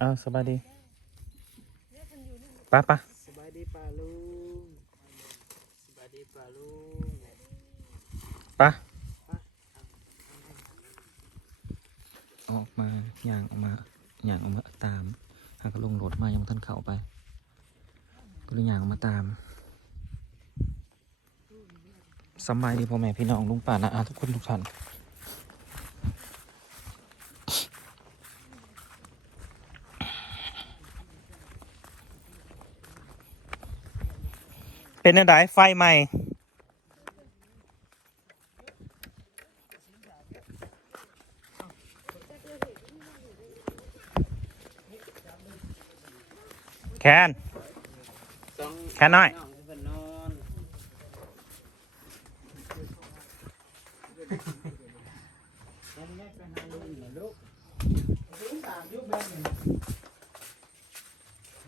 อ้าวสบายดีป้าป้าสบายดีป่าลุงสบายดีป่าลุงป้าออกมาย่างออกมาย่างออกมาตามหากลงรถมายังท่านเข้าไปก็เลยย่างออกมาตามสบายดีพ่อแม่พี่น้องลุงป่านะอาทุกคนทุกท่าน เป็นอะไรไฟใหม่แคนแค่น้อยเพิ่นนอนยังไม่ไปหาลุงนะลูกลุงตามยุบแบบนี้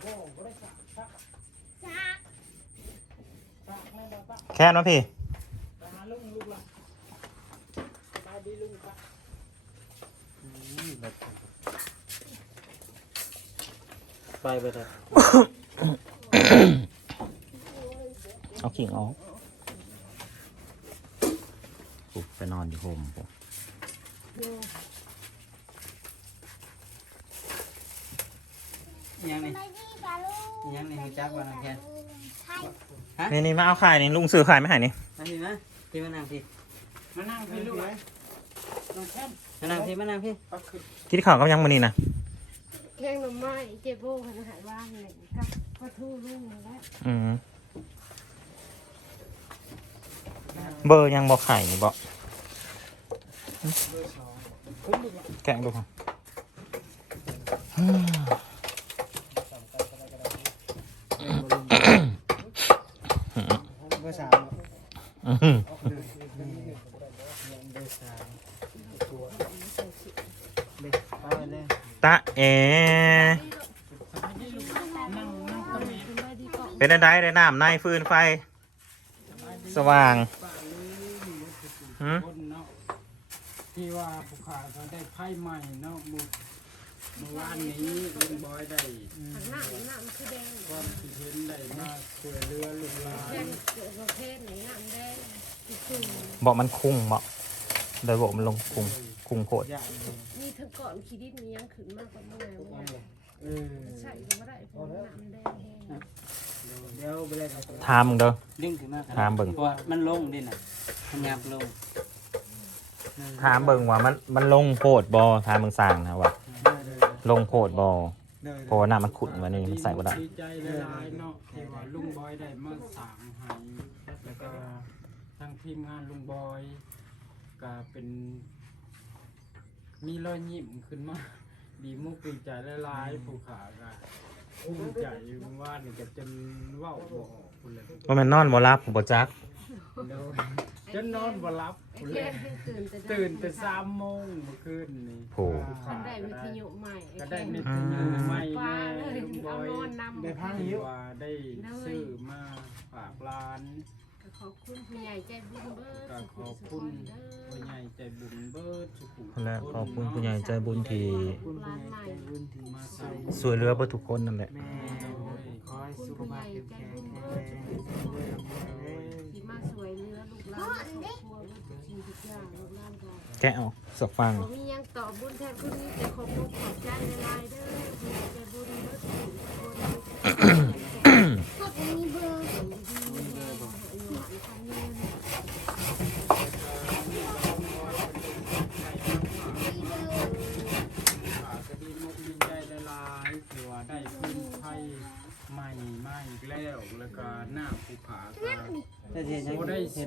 โอ้บ่ได้สักสักสักไม่ได้ปะ แค นวะพี่ไปหาลุงลูกละสบายดีลุงปะอืมแบบไปไปเลยเอาขิงออกปุ๊บไปนอนอยู่โฮมปุ๊บยังนี่ยังนี่รู้จักว่าน้องแค นนี่นี่มาเอาไข่นี่ลุงซื้อไข่ไม่หายนี่มาพี่มาพี่มานั่งพี่มานั่งพี่ลูกเลยน้องแคนมานั่งพี่มานั่งพี่กินข้าวกับยังมือนี่นะแกงหน่อไม้เจ็บโบ้ขนาดว่างเลยกับปลาทูลุงนี่แหละอืมเบอร์ยังบอกไข่นี่บอกแกงดูครับ เบอร์สาม อื้อหือ เบอร์สาม ตัวเด็กไปเลยตาเอเป็นอะไรได้น้ำในฟืนไฟ สว่าง ป้าลืม หืม คนเนาะที่ว่าผู้ขาเขาได้ไพ่ใหม่เนาะบุก เมื่อวานนี้ลุงบอยได้หันหน้าหันหน้ามันคือแดงความคิดเห็นได้มาช่วยเรือลูกหลาแดงเกิดประเภทไหนหน้ามันแดงอีกกลุ่มบอกมันคุ้งเบอกโดยบอกมันลงคุ้งคุ้งโคตรอย่างนี้มีทั้งก่อนขีดินมียังขึ้นมากกว่าเมื่อไงเมื่อไงเออใช่ก็ไม่ได้เพราะหน้ามันแดงแห้งเดี๋ยวไปเลยครับถามมึงเด้อ ดึงขึ้นมาถามเบิ่งเพราะว่ามันลงดิน่ะมันยับลง ถามเบิ่งว่ามันมันลงโคตรบอถามมึงสั่งนะว่า ลงโคตรบอเพราะว่าน้ำมันขุ่นวันนี้มันใส่บ่ได้ดีใจหลายๆเนาะที่ว่าลุงบอยได้มาสร้างให้แล้วก็ทางทีมงานลุงบอยก็เป็น มีรอยยิ้มขึ้นมา ดีมุกดีใจหลายๆผู้ขาก็ภูมิใจว่านี่ก็จนเว้าบ่ออกพุ่นเลย ว่ามันนอนบ่รับบ่จัก เดี๋ยวจนนอนบ่หลับพุ่นเลแค่ยให้ตื่นแต่ตื่นแต่สามโมงเมื่อคืนนี่โอ้ฉันได้วิทยุใหม่ก็ได้แค่มิทยุใหม่ฟ้าแม่เลยลุงบเอาอยนอนนำได้พังยุว่าได้ซื้อมาฝากร้านขอบคุณผู้ใหญ่ใจบุญเบิร์ก็ขอบคุณผู้ใหญ่ใจบุญเบิดทุกคนและขอบคุณผู้ใหญ่ใจบุญที่ร้านใหม่มาใส่สวยเรือเพื่อทุกคนนั่นแหละ แม่ขอให้คุณสุขผู้ใหภาญ่พแข็งใจแรงบุญแข็งเบิแแกะออกสักฟังผมมียังตอบบุญแทนคุณนี้แต่ขอบคุณขอบใจหลายๆเด้อที่ใจบุญเบิร์ขอบคุณมีเบอร์มีเบอร์บอกให้หวานทำเงิน ฝากก็ดีมุกดีใจหลายๆถือว่าได้พื้นไผ่ ใหม่ใหม่แล้วแล้วก็หน้าภูผาก็บ่ได้สูง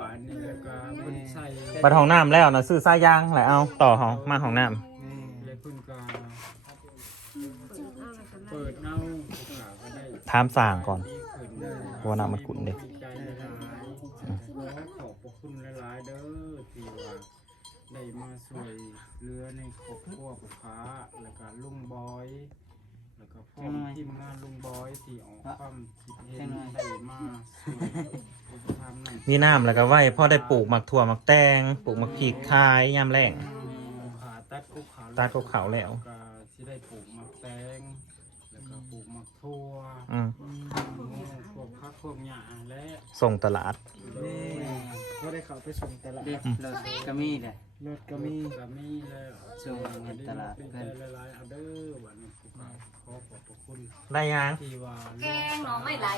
บานนี้แล้วก็เพิ่นใส่บัดห้องน้ำแล้วนะซื้อสายยางแหละเอาต่อห้องมาห้องน้แล้วเพิ่นก็เปิดเอาอะไรกันนะเปิดเอาภูผาก็ได้ำถามสั่งก่อน ดีขึ้นเลยเพราะว่าน้ำมันขุ่นเด้ ดีใจหลายๆขอขอบพระคุณหลายๆเด้อที่ว่าได้มาช่วยเหลือในครอบครัวภูผาแล้วก็ลุงบอย แล้วก็พ่อทีมงานลุงบอยที่ออกความคิดเห็นได้มากนี่หน้ำแล้วก็ไหวพ่อได้ปลูกหมักถั่วหมักแตงปลูกหมักพริกคายยามแรงขาตัดกุกขาตาดพวกขาแล้วที่ได้ปลูกมะแตงแล้วก็ปลูกมะทั่วอืมพวกพักพวกหญ้าและส่งตลาด แม่ ก็ได้เข้าไปส่งตลาดเด็กรถก็มีเลยรถก็มีก็มีแล้วส่งเงินตลาดดีเพิ่นใจหลายๆเอาเด้อบัดนี้ผู้ขาขอขอบพระคุณได้ยังที่ว่าแกงหน่อไม่ไหล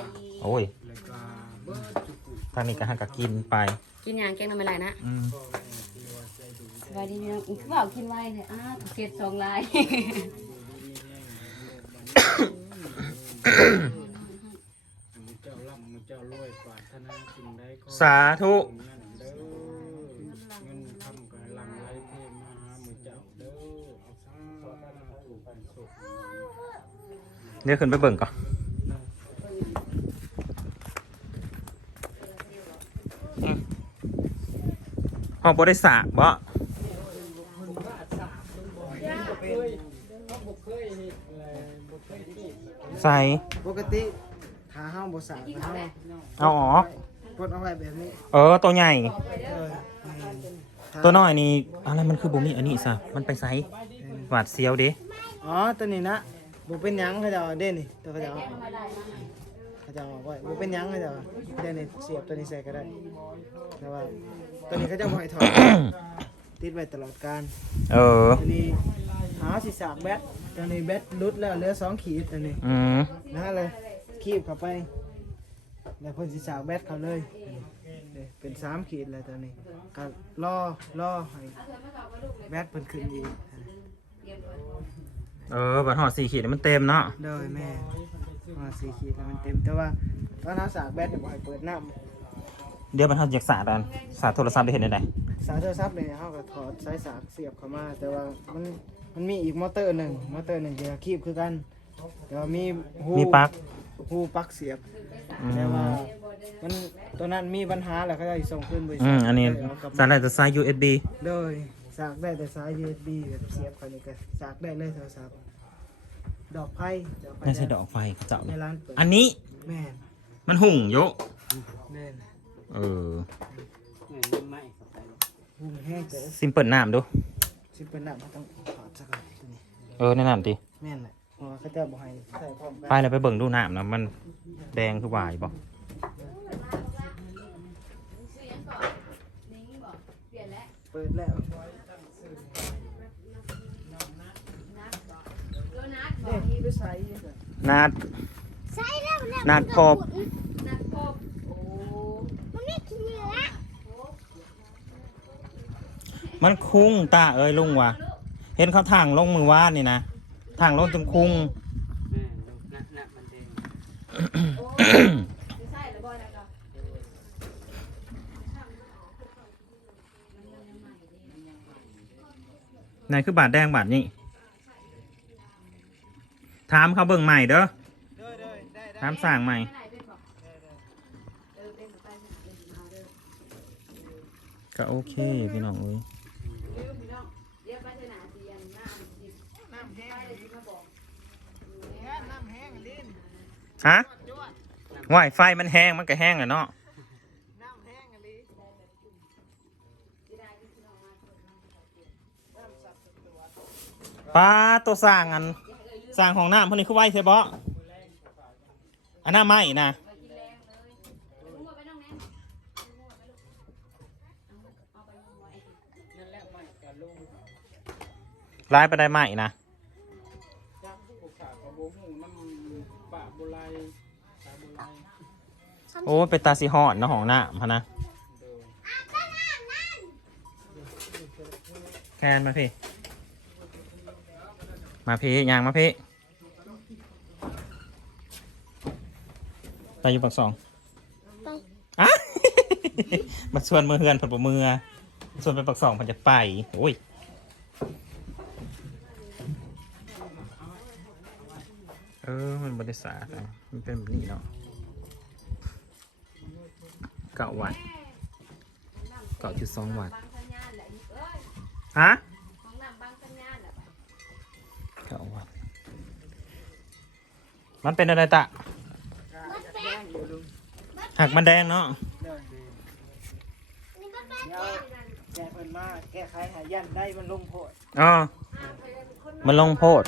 โอ้ยแล้วก็เบิดจุกุทางนี้ก็หักกกินไป กินอย่างแกงหน่อไม่ไหลนะอืมพ่อแม่ที่ว่าใจดีสบายดีพี่น้องคือบอกกินไว้เลยอ้าเสียดสองลายดีมีแเดี๋ยวขึ้นไปเบิ่งก่อนอืมห้องบริษัทบ่เคยเขาบ่เคยเฮ็ดอะไรบ่เคยคิดใส่ปกติถ้าเฮาบ่สระเฮาเอาออกกดเอาไว้แบบนี้ เออ ตัวใหญ่เออถ้าตัวน้อยนี่อะไรมันคือบ่มีอันนี้ซะมันไปไซหวาดเสียวเด้อ๋อ ตัวนี้นะ บ่เป็นหยังเขาจะเอาเด่นนี่ตัวเขาจะเอาเขาจะเอาไว้บ่เป็นหยังเขาจะเอาเด่นนี่เสียบตัวนี้ใส่ก็ได้แต่ว่าตัวนี้เขาจะบ่ให้ถอด ติดไว้ตลอดการเออ ตัวนี้หาสิสากแบตตัวนี้แบตรุดแล้วเหลือสองขีดตัวนี้อืมนะเลยคีบเข้าไป แล้วเพิ่นสิสากแบตเขาเลยนี่เป็นสามขีดเลยตัวนี้ก็รอรอให้แบตเพิ่นขึ้นอีก เออบัดหอดสี่ขีดมันเต็มเนาะโดยแม่มาสี่ขีดแล้วมันเต็มแต่ว่าตอนนั้นสากแบตเนี่ยบ่ให้เปิดน้เดี๋ยวบัดหอดจากสาดอันสาดโทรศัพท์ได้เห็นได้ไดำสายโทรศัพท์เนี่ยเขาก็ถอดสายสากเสียบเข้ามา แต่ว่ามันมันมีอีกมอเตอร์หนึ่งมอเตอร์หนึ่งที่ว่าคีบคือกันแต่ว่ามีหูมีปลั๊กหูปลั๊กเสียบอืมแต่ว่ามันตัวนั้นมีปัญหาแล้วเขาจะส่งขึ้นบริษัทอืมอันนี้เลยเอากลับสามาดได้แต่สาย USB โดย สากได้แต่สาย USB แบบเสียบเข้านี่ก็สากได้เลยโทรศัพท์ดอกไผ่ดอกไผ่ไม่ใช่ดอกไฟเขาเจ้าในเลยร้านเปิดอันนี้แม่นมันหุ่งโยแม่นเออเงินยังไม่เข้าไปหุ่งแห้งเจอซิมเปิลน้ำดูสิเป็นหนักมันต้องถอดสักหน่อยตัวนี้เออแนั่นดิแม่นแหละเพราะว่าเขาจะบอกให้ใส่พร้อมกันไปแล้วไปเบิ่งดูน้ำนะมันแดงคือวายบ่เปิดแล้ว เด็กไปใส่เถอะนาดใช่แล้วแล้วนาดพบนัดพบโอ้มันไม่กินเนื้อมันคุ้งตาเอ้ยลุงว่ะเห็นเขาทางลงมือว่านนี่นะทางลงจนคุ้ง แม่ลูกนะนะมันเด้งไม่ใช่หรือบ่นะก็ไหนคือบาทแดงบาทนี่ ถามเขาเบิ่งใหม่เด้อเด้อเด้อได้ได้ถามสั่งใหม่ไม่ไหนเป็นบอกเออเป็นไปเป็นเอาเด้อก็โอเคพี่น้องเอ้ยลืมพี่น้องเดี๋ยวไปที่หนาเตียนหน้าอันนี้น้ำแห้งไปเลยที่มาบอกน้ำแห้งลิ้นฮะจวดว่ายไฟมันแห้งมันก็แห้งอะเนาะน้ำแห้งลิ้นป้าตัวสร้างอัน สร้างของน้ำพวกนี้คือไว้ใช่บ่อันน่าไม่นะองแน่นนั่นแหม่กะร้ายไปได้ไหมนะโบหูน้ำปะโอ้เป็นตาสีหอนเนาะของน้ำพะนะแคนมาพี่ มาพี่ยางมาพี่ไปอยู่ปากสองอะมาชวนมือเฮือนผลปมือชวนไปปากสองผมจะไปโอ้ยเออมันบริษัทอะมันเป็นแบบนี้เนาะเก่าวัดเก่าจุดสองวัดบางสัญญาณแหละเอ้ยฮะ ของน้ำบางสัญญาณแหละ เก่าวัด มันเป็นอะไรตะแห้งอยู่ลุงหักมันแดงเนาะเด้อเดี๋ยวแก้เพิ่นมาแก้ไขหายันได้มันลงโพดอ๋อมันลงโพด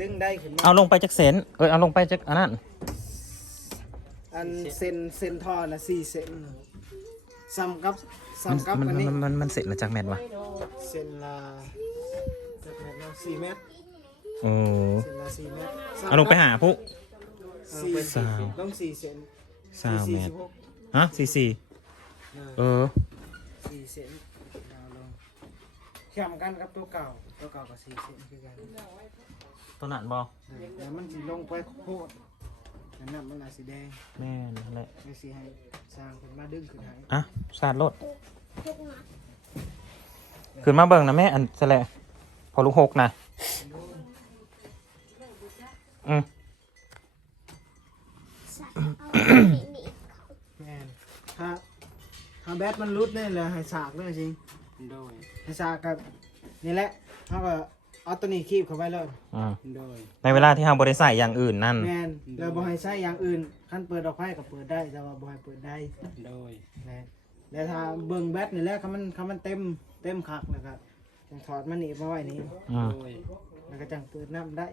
ดึงได้ขึ้นมาเอาลงไปจากเสนเออเอาลงไปจากอันนั้นออันเส้นเส้นท่อน่ะสี่เส้นซ้ำกับมันซ้ำกับมันอันนี้มันมันมันเสร็จแล้วจากแมทวะเส้นละจักเม็ดเนาะสี่เมตรโอ้เส้นละสี่เมตรเอาลงไปหาปุ๊ สี่สาวต้องสี่เส้นสาวแมทสี่สิบหกฮะสี่สี่เออสี่เส้นเอาลงแข่งกันกับตัวเก่าตัวเก่ากับสี่เส้นคือกันตัวนั้นบอแล้วมันสิลงไปโคตรนั่นน่ะมันน่ะสีแดงแม่นั่นแหละไม่สิให้สร้างขึ้นมาดึงขึ้นให้อะสาดรถขึ้นมาเบิ่งนะแม่อันสแลพอลูกหกนะอืม แม่นถ้าถ้าแบตมันรุดนี่เลยให้สากเลยจริงโดย ให้สากกับนี่แหละเขาก็เอาตัวนี้คีบเข้าไปเลยอืมโดย ในเวลาที่เราบริใส่อย่างอื่นนั่น แมนแล้วบ่ให้ใช้อย่างอื่นคันเปิดดอกไฟก็เปิดได้แต่ว่าบ่ให้เปิดได้โดย นะแล้วถ้าเบิ่งแบตนี่แหละคันมันคันมันเต็มเต็มคักแล้วก็จังถอดมันนี่มาไว้นี่อืมโดย แล้วก็จังเปิดน้ำได้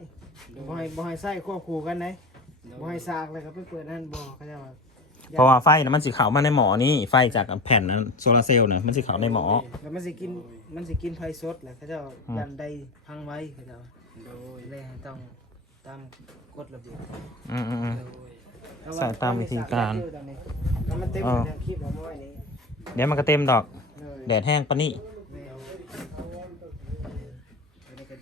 บ่ให้บ่ให้ใส่ควบคู่กันน บ่ให้สากแล้วก็ไปเปิดนั่นบ่เขาจะว่าเพราะว่าไฟนะมันสีขาวมาในหมอนี่ไฟจากแผ่นนั้นโซลาร์เซลล์นะมันสีขาวในหมอ แล้วมันสิกินมันสิกินไฟสดแหละเขาจะยันได้พังไว้เขาจะว่าโดยเลยให้ต้องตามกฎระเบียบอืมอืมอืมโดยใส่ตามวิธีการถ้ามันเต็มอ่าเนี่ยคลิปเอามาไว้นี่เดี๋ยวมันก็เต็มดอก เลยแดดแห้งปะนี่ไม่เอาอันนี้ก็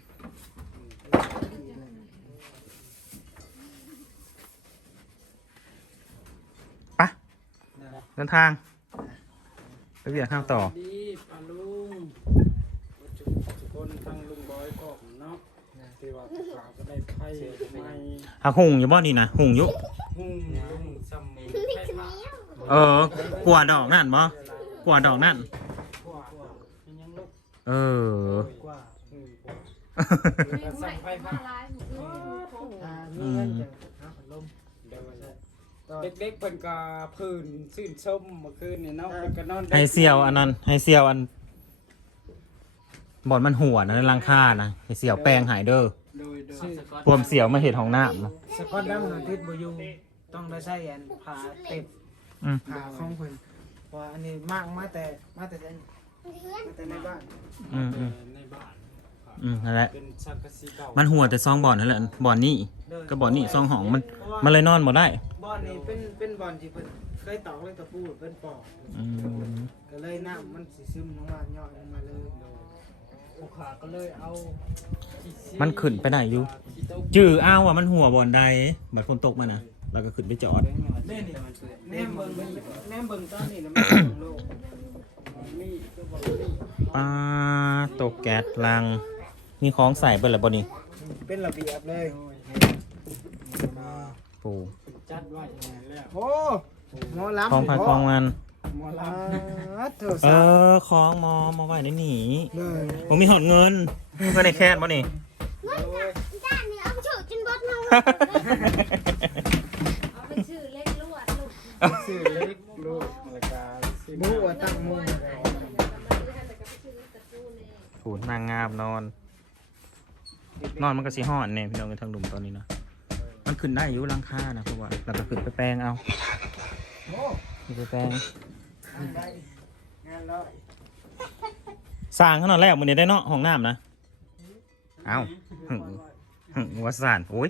ปะ เดินทางไปเบียดข้างต่อดีปาลุงจุทุกคนทั้งลุงบอยก็เนาะที่ว่าฝากก็ได้ไพ่ไม่หักหุงอยู่บ่นี่นะหุงอยู่หุ่งลุงซ้ำไพ่ผ้าเออกลัวดอกนั่นบ่กลัวดอกนั่น กว่าเป็นยังลูกเออ กว่าอืมกว่าแล้วซ้ำไพ่ผ้าถ้ามีเงินจะหาพัดลม โดย ต่อ เด็กๆเป็นกาพื้นชื่นชมเมื่อคืนนี่เนาะเพิ่นก็นอนได้ให้เซียวอันนั้นให้เซียวอันบอลมันหัวนะในรังค่านะให้เซียวแปลงหายเด้อโดยโดยรวมเสียวมาเห็ดของน้ำนะสกอตดำหาทิศบ่อยู่ต้องได้ใช้อันผ่าเต็บอืมผ่าของเพิ่นเพราะว่าอันนี้มากมาแต่มาแต่อันมาแต่ในบ้านอืมอืมในบ้านอืมนั่นแหละเป็นสังกะสีเก่ามันหัวแต่ซองบอลนั่นแหละบอลนี่เด้อก็บอลนี่ซองหองมันมันเลยนอนบ่ได้บอล นี่เป็นเป็นบอลที่เพิ่นเคยตอกเลยตะปูเป็นปอกอืมก็เลยน้ำมันสิซึมลงมาย่อยลงมาเลยผู้ขาก็เลยเอาขี้ซี่มันขึ้นไปได้อยู่ขี้ตกจื้ออ้าวว่ามันหัวบอลใดบัดฝนตกมานะแล้วก็ขึ้นไปจอดเล่นนี่แนมเบิ่งแนมเบิ่งตอนนี้นะมันเป็นโลกมีก็บอกมีปลาตกแก๊สลัง มีของใส่เบิ่แล้วบ่นี่เป็นระเบียบเลย ปูจัดไว้อย่างนั้นแล้วโอ้หมอลำของผักของมัน หมอลอ่าเถอะเอสาอของมอมาไว้ในหนีเลยผมมีหอดเงินเงินในแคสบ่นี่ ด้านนี้เอาเฉยจนบดเนาเอาไปชื่อเล็กลวดลูกำซื้อเล็กลูกแล้วก็ซื้อบูว่าตั้งมุงผูนางงามนอน นอนมันก็สิห่อนเนี่ยพี่น้องกันทางดุมตอนนี้นะ มันขึ้นได้อยู่หลังคานะเพราะว่าเราก็ขึ้นไปแปลงเอาขึ้นไปแปลงงานร้อยสร้างขนาดแรกมันเนี่ยได้เนาะห้องน้ำนะ เอาหึงหึงวสานโอ้ย